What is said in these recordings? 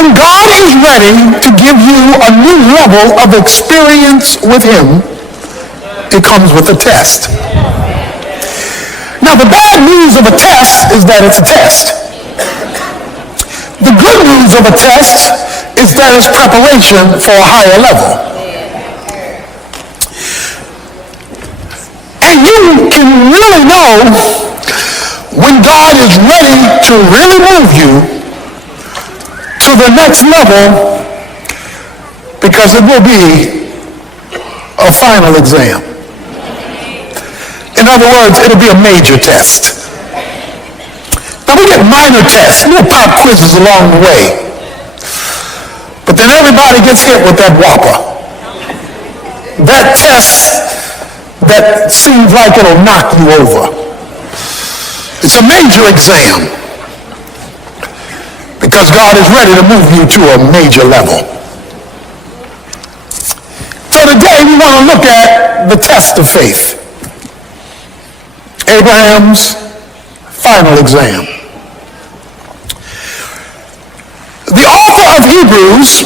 When God is ready to give you a new level of experience with him, it comes with a test. Now, the bad news of a test is that it's a test. The good news of a test is that it's preparation for a higher level. And you can really know when God is ready to really move you to the next level, because it will be a final exam. In other words, it'll be a major test. Now we get minor tests, little pop quizzes along the way. But then everybody gets hit with that whopper. That test that seems like it'll knock you over. It's a major exam because God is ready to move you to a major level. So today we want to look at the test of faith. Abraham's final exam. The author of Hebrews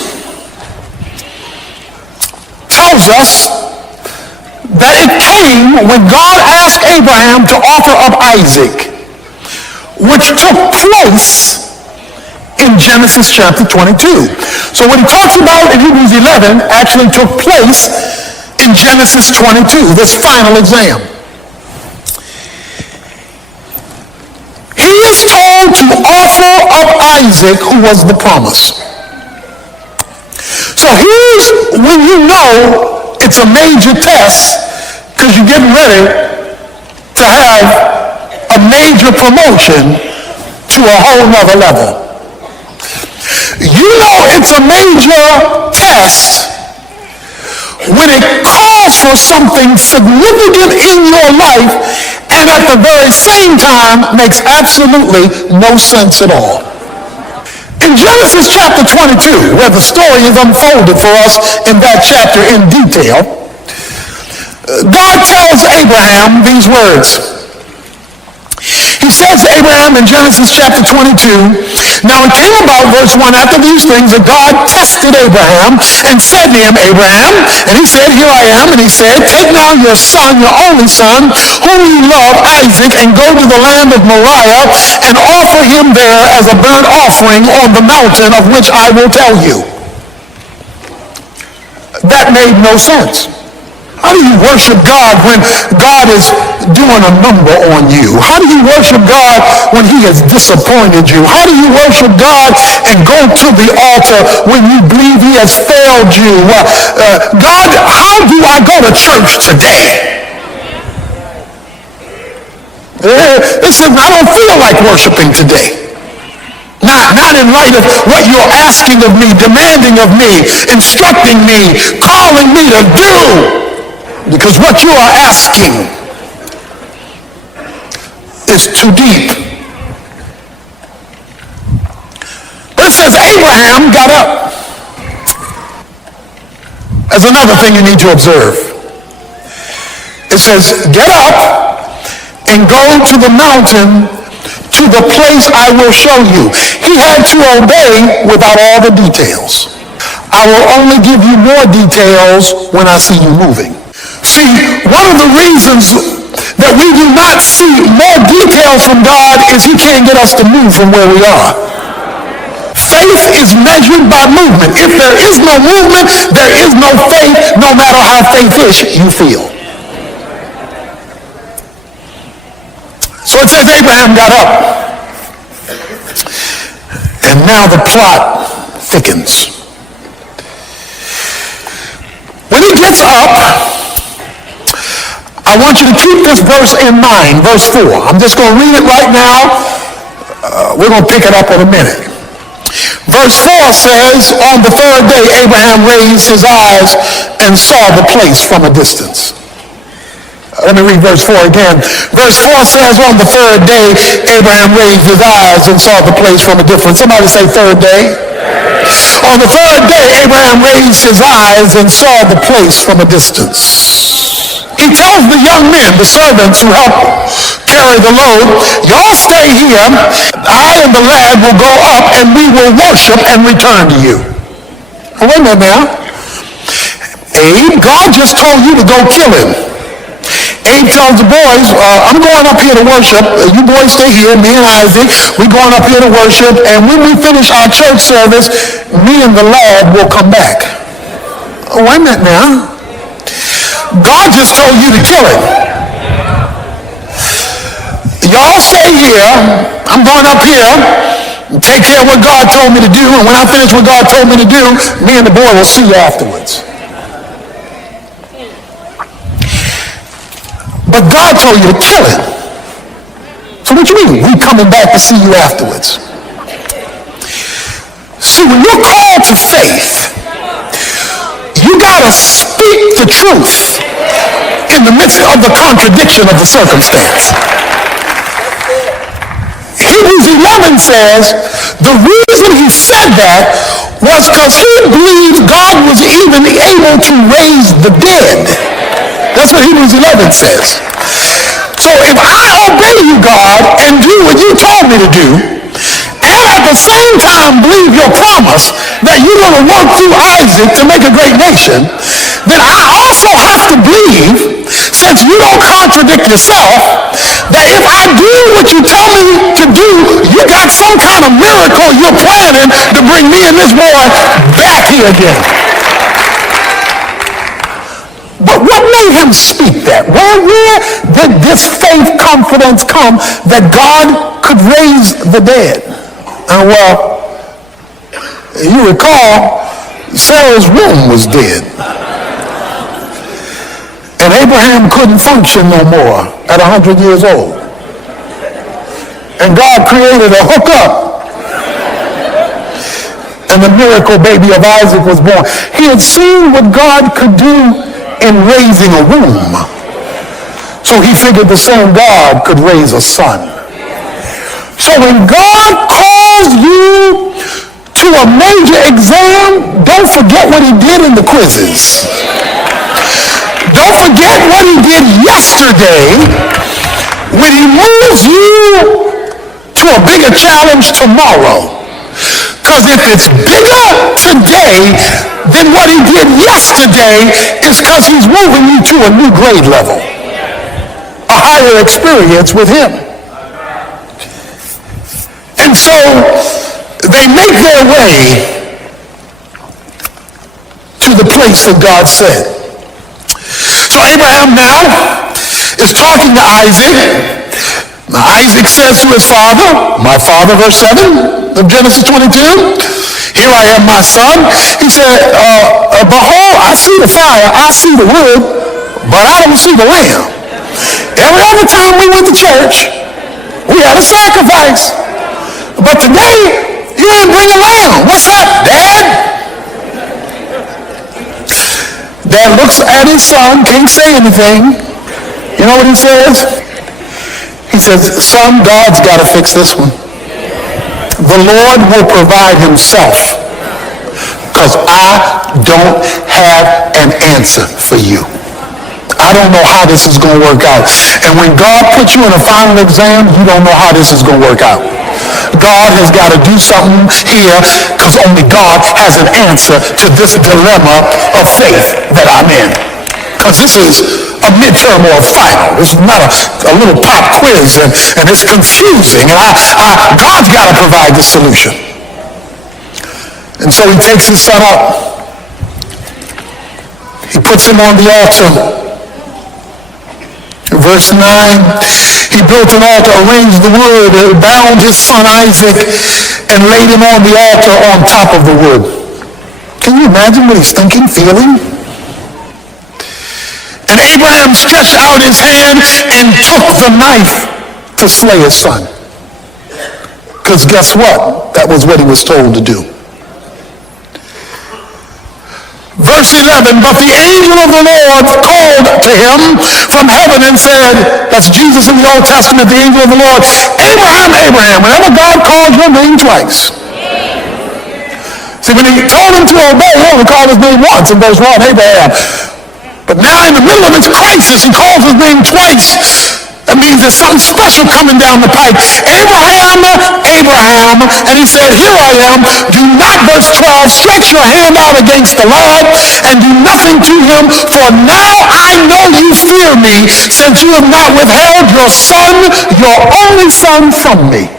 tells us that it came when God asked Abraham to offer up Isaac, which took place in Genesis chapter 22. So what he talks about in Hebrews 11 actually took place in Genesis 22, this final exam. He is told to offer up Isaac, who was the promise. So here's when you know it's a major test, because you're getting ready to have a major promotion to a whole nother level. You know it's a major test when it calls for something significant in your life and at the very same time makes absolutely no sense at all. In Genesis chapter 22, where the story is unfolded for us in that chapter in detail, God tells Abraham these words. He says to Abraham in Genesis chapter 22, now it came about, verse 1, after these things that God tested Abraham and said to him, Abraham, and he said, here I am, and he said, take now your son, your only son, whom you love, Isaac, and go to the land of Moriah and offer him there as a burnt offering on the mountain of which I will tell you. That made no sense. How do you worship God when God is doing a number on you? How do you worship God when he has disappointed you? How do you worship God and go to the altar when you believe he has failed you? God, how do I go to church today? Listen, I don't feel like worshiping today. Not in light of what you're asking of me, demanding of me, instructing me, calling me to do. Because what you are asking is too deep. But it says Abraham got up. There's another thing you need to observe. It says, get up and go to the mountain, to the place I will show you. He had to obey without all the details. I will only give you more details when I see you moving. See, one of the reasons that we do not see more details from God is he can't get us to move from where we are. Faith is measured by movement. If there is no movement, there is no faith, no matter how faithish you feel. So it says Abraham got up. And now the plot thickens. When he gets up, I want you to keep this verse in mind, verse 4. I'm just going to read it right now. We're going to pick it up in a minute. Verse 4 says, on the third day, Abraham raised his eyes and saw the place from a distance. Let me read verse 4 again. Verse 4 says, on the third day, Abraham raised his eyes and saw the place from a distance. Somebody say third day. On the third day, Abraham raised his eyes and saw the place from a distance. He tells the young men, the servants who help carry the load. Y'all stay here. I and the lad will go up and we will worship and return to you. Oh, wait a minute now. Abe, God just told you to go kill him. Abe tells the boys, I'm going up here to worship. You boys stay here, me and Isaac. We're going up here to worship. And when we finish our church service, me and the lad will come back. Oh, wait a minute now. God just told you to kill him. Y'all stay here. I'm going up here and take care of what God told me to do. And when I finish what God told me to do, me and the boy will see you afterwards. But God told you to kill him. So what you mean? We coming back to see you afterwards. See, when you're called to faith, you got to speak the truth in the midst of the contradiction of the circumstance. Hebrews 11 says the reason he said that was because he believed God was even able to raise the dead. That's what Hebrews 11 says. So if I obey you, God, and do what you told me to do, and at the same time believe your promise that you're going to work through Isaac to make a great nation, then I also have to believe, since you don't contradict yourself, that if I do what you tell me to do, you got some kind of miracle you're planning to bring me and this boy back here again. But what made him speak that? Where did this faith confidence come that God could raise the dead? Well, you recall, Sarah's womb was dead. And Abraham couldn't function no more at 100 years old. And God created a hookup. And the miracle baby of Isaac was born. He had seen what God could do in raising a womb. So he figured the same God could raise a son. So when God calls you to a major exam, don't forget what he did in the quizzes. Don't forget what he did yesterday when he moves you to a bigger challenge tomorrow. Because if it's bigger today than what he did yesterday, it's because he's moving you to a new grade level, a higher experience with him. And so they make their way to the place that God said. So Abraham now is talking to Isaac. Isaac says to his father, my father, verse 7 of Genesis 22, here I am, my son. He said, behold, I see the fire, I see the wood, but I don't see the lamb. Every other time we went to church, we had a sacrifice. But today, you ain't bring a lamb. What's up, Dad? Dad looks at his son, can't say anything. You know what he says? He says, son, God's got to fix this one. The Lord will provide himself, because I don't have an answer for you. I don't know how this is going to work out. And when God puts you in a final exam, you don't know how this is going to work out. God has got to do something here, because only God has an answer to this dilemma of faith that I'm in. Because this is a midterm or a final. This is not a little pop quiz, and it's confusing. And God's got to provide the solution. And so he takes his son up. He puts him on the altar. Verse 9, he built an altar, arranged the wood, bound his son Isaac, and laid him on the altar on top of the wood. Can you imagine what he's thinking, feeling? And Abraham stretched out his hand and took the knife to slay his son. Because guess what? That was what he was told to do. Verse 11, but the angel of the Lord called to him from heaven and said, that's Jesus in the Old Testament, the angel of the Lord, Abraham, Abraham. Whenever God calls your name twice. See, when he told him to obey, he only called his name once in verse 1, Abraham. But now in the middle of his crisis, he calls his name twice. It means there's something special coming down the pipe. Abraham, Abraham, and he said, here I am. Do not, verse 12, stretch your hand out against the lad and do nothing to him, for now I know you fear me, since you have not withheld your son, your only son, from me.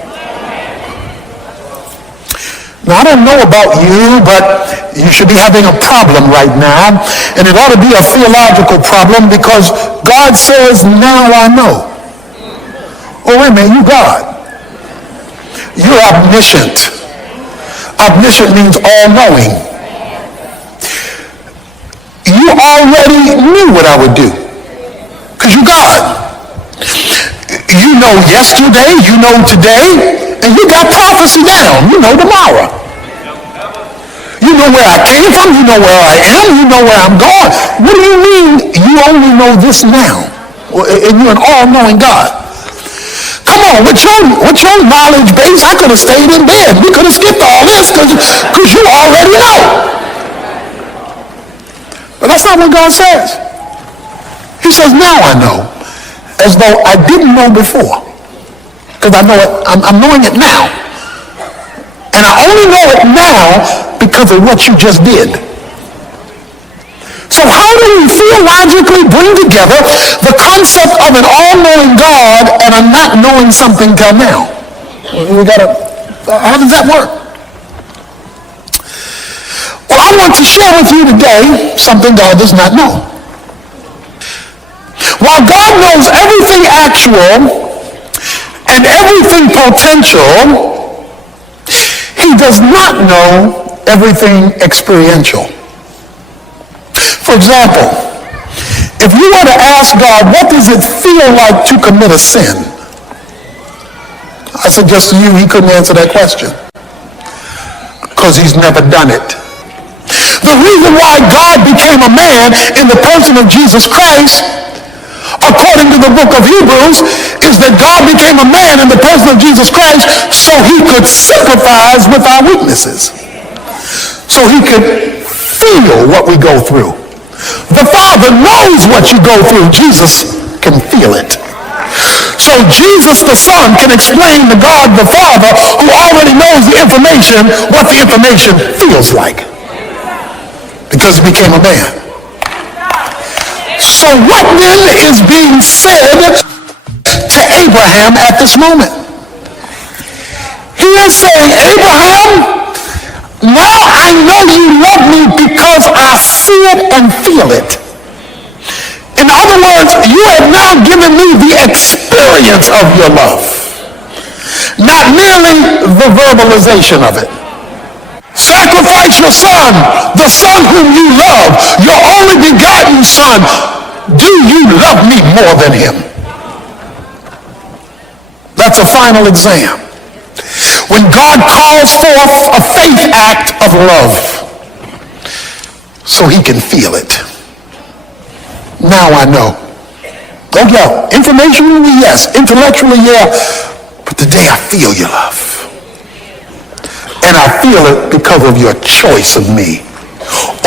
Now, I don't know about you, but you should be having a problem right now, and it ought to be a theological problem, because God says, now I know. Oh, wait a minute, you God. You're omniscient. Omniscient means all-knowing. You already knew what I would do, because you're God. You know yesterday, you know today, and you got prophecy down. You know tomorrow. You know where I came from. You know where I am. You know where I'm going. What do you mean you only know this now? And you're an all-knowing God. Come on, with your knowledge base, I could have stayed in bed. We could have skipped all this because you already know. But that's not what God says. He says, now I know, as though I didn't know before. Because I know it, I'm knowing it now. And I only know it now because of what you just did. So how do we theologically bring together the concept of an all-knowing God and a not knowing something till now? How does that work? Well, I want to share with you today something God does not know. While God knows everything actual and everything potential, he does not know everything experiential. For example, if you were to ask God, what does it feel like to commit a sin? I suggest to you he couldn't answer that question, because he's never done it. The reason why God became a man in the person of Jesus Christ, according to the book of Hebrews, is that God became a man in the person of Jesus Christ so he could sympathize with our weaknesses, so he could feel what we go through. The Father knows what you go through. Jesus can feel it. So Jesus the Son can explain to God the Father, who already knows the information, what the information feels like, because he became a man. So what then is being said to Abraham at this moment? He is saying, Abraham, now I know you love me because I see it and feel it. In other words, you have now given me the experience of your love, not merely the verbalization of it. Sacrifice your son, the son whom you love, your only begotten son. Do you love me more than him? That's a final exam. When God calls forth a faith act of love so he can feel it. Now I know. Oh yeah, informationally yes, intellectually yeah, but today I feel your love. And I feel it because of your choice of me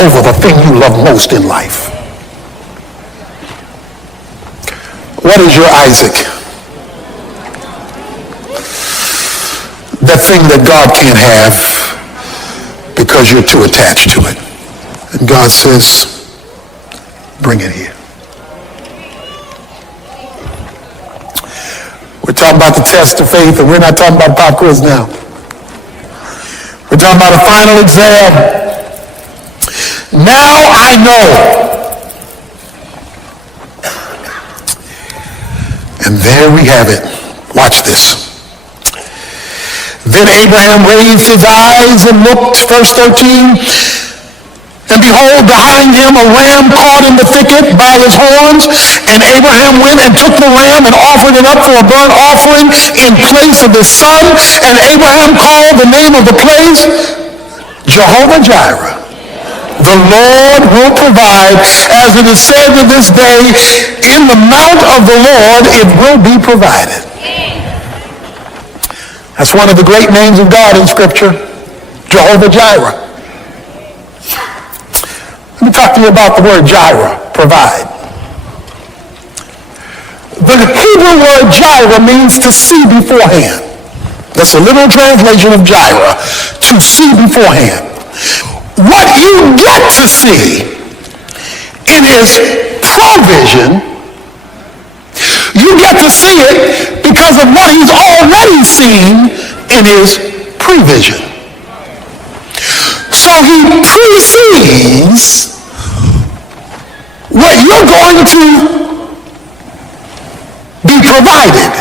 over the thing you love most in life. What is your Isaac? That thing that God can't have because you're too attached to it. And God says, bring it here. We're talking about the test of faith, and we're not talking about pop quiz now. We're talking about a final exam. Now I know. And there we have it. Watch this. Then Abraham raised his eyes and looked, verse 13, and behold, behind him a ram caught in the thicket by his horns. And Abraham went and took the ram and offered it up for a burnt offering in place of his son. And Abraham called the name of the place Jehovah Jireh. The Lord will provide, as it is said to this day, in the mount of the Lord it will be provided. That's one of the great names of God in Scripture, Jehovah Jireh. Let me talk to you about the word Jireh, provide. The Hebrew word gyra means to see beforehand. That's a literal translation of gyra, to see beforehand. What you get to see in his provision, you get to see it because of what he's already seen in his prevision. So he precedes what you're going to be provided.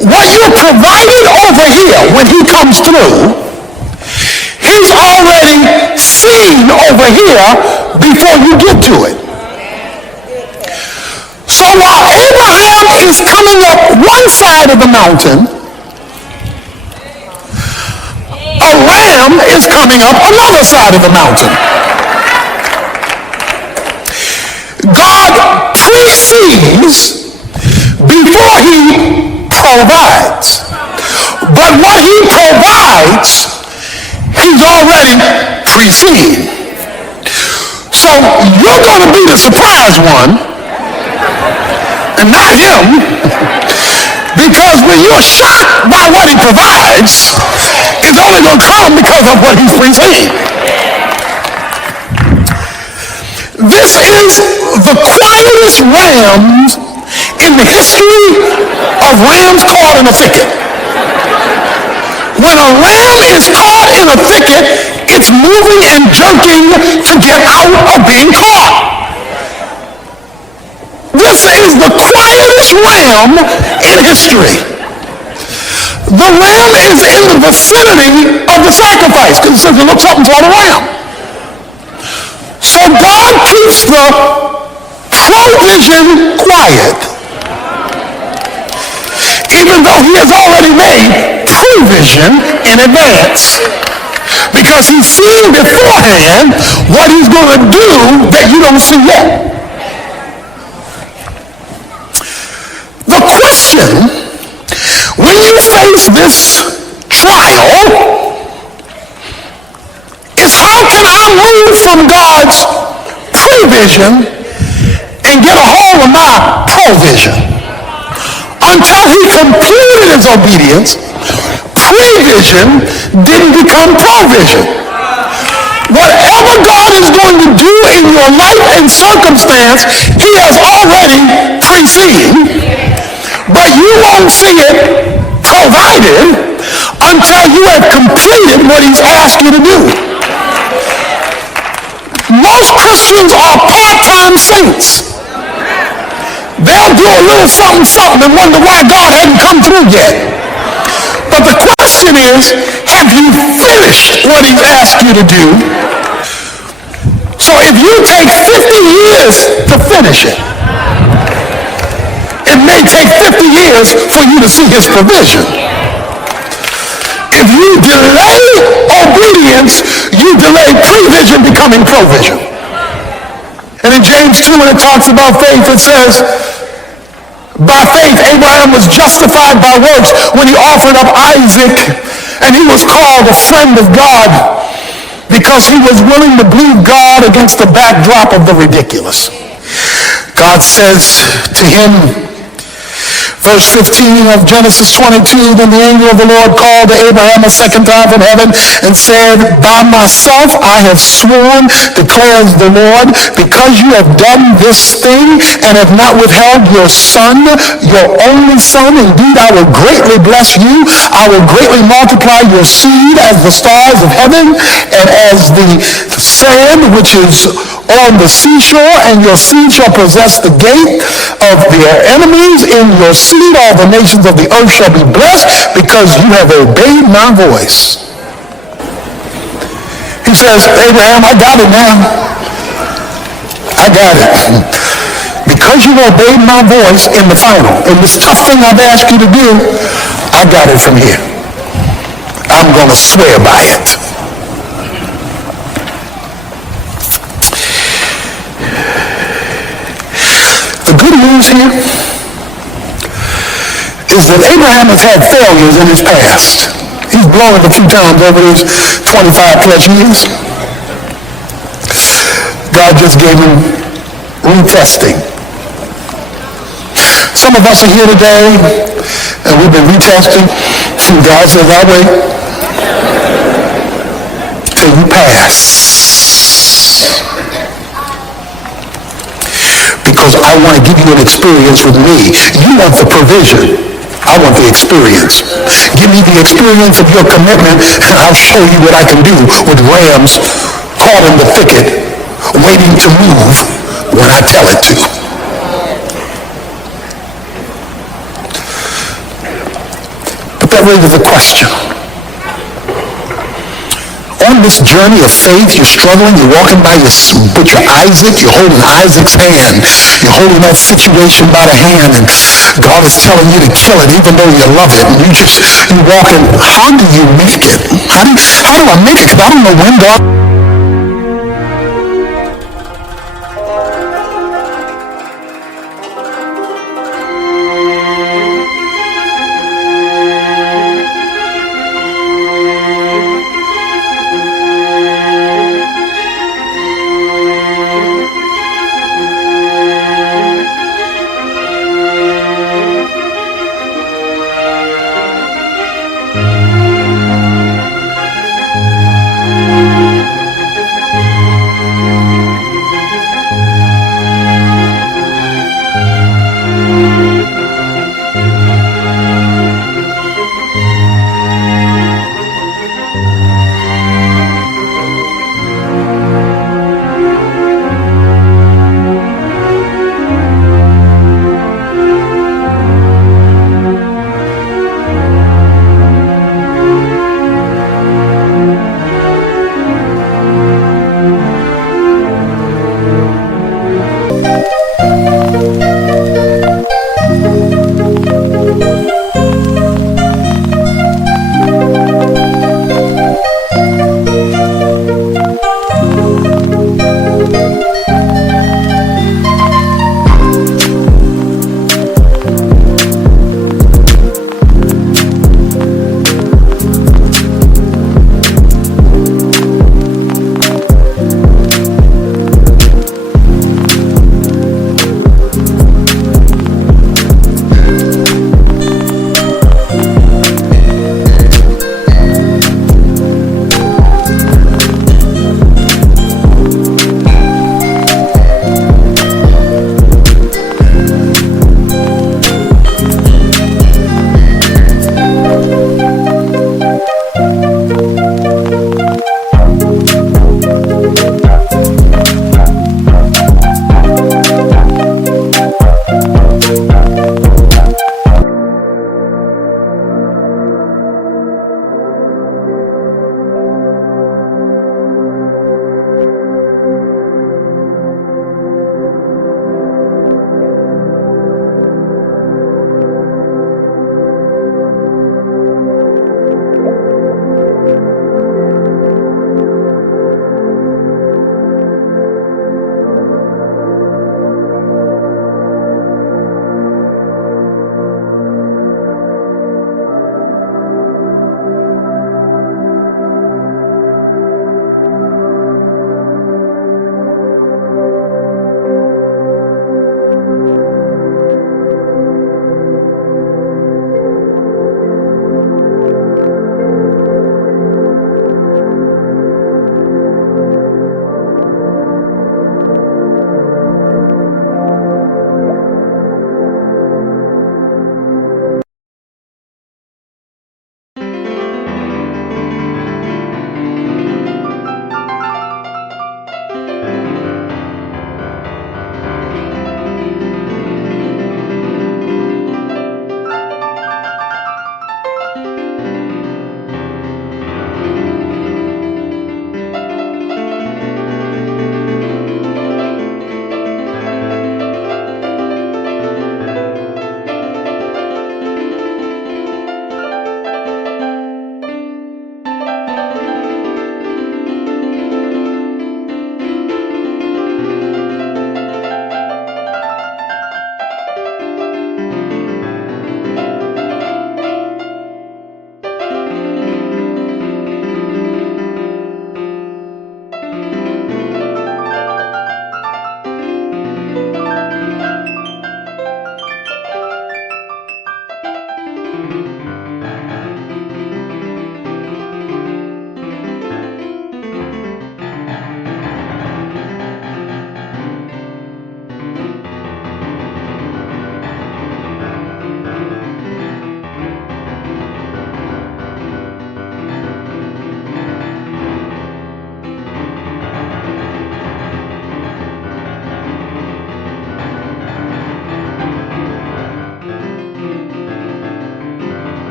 What you're provided over here when he comes through, he's already seen over here before you get to it. So while Abraham is coming up one side of the mountain, a ram is coming up another side of the mountain. God precedes before he provides. But what he provides, he's already preceded. So you're going to be the surprise one, and not him, because when you're shocked by what he provides, it's only going to come because of what he's preceded. This is the quietest rams in the history of rams caught in a thicket. When a ram is caught in a thicket, it's moving and jerking to get out of being caught. This is the quietest ram in history. The ram is in the vicinity of the sacrifice because it says it looks up and saw the ram. So God keeps the provision quiet, even though he has already made provision in advance, because he's seen beforehand what he's going to do that you don't see yet. The question, when you face this trial, is how can I move from God's prevision and get a hold of my provision? Until he completed his obedience, prevision didn't become provision. Whatever God is going to do in your life and circumstance, he has already preceded, but you won't see it provided until you have completed what he's asked you to do. Most Christians are part-time saints. They'll do a little something and wonder why God hadn't come through yet. But the question is, have you finished what he's asked you to do? So if you take 50 years to finish it, it may take 50 years for you to see his provision. If you delay obedience, you delay prevision becoming provision. And in James 2, when it talks about faith, it says, by faith, Abraham was justified by works when he offered up Isaac, and he was called a friend of God because he was willing to believe God against the backdrop of the ridiculous. God says to him, verse 15 of Genesis 22, then the angel of the Lord called to Abraham a second time from heaven and said, by myself I have sworn, declares the Lord, because you have done this thing and have not withheld your son, your only son, indeed I will greatly bless you. I will greatly multiply your seed as the stars of heaven and as the sand which is on the seashore, and your seed shall possess the gate of their enemies. In your seed all the nations of the earth shall be blessed, because you have obeyed my voice. He says, Abraham, I got it now. I got it. Because you obeyed my voice in the final, in this tough thing I've asked you to do, I got it from here. I'm going to swear by it. The good news here is that Abraham has had failures in his past. He's blown it a few times over his 25 plus years. God just gave him retesting. Some of us are here today, and we've been retested. Some God says, I'll wait till you pass. Because I want to give you an experience with me. You want the provision. I want the experience. Give me the experience of your commitment, and I'll show you what I can do with rams caught in the thicket, waiting to move when I tell it to. But that raises a question. On this journey of faith, you're struggling, you're walking by your butcher Isaac, you're holding Isaac's hand, you're holding that situation by the hand, and God is telling you to kill it even though you love it, and you're walking. How do you make it? How do I make it? Because I don't know when God...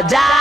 die.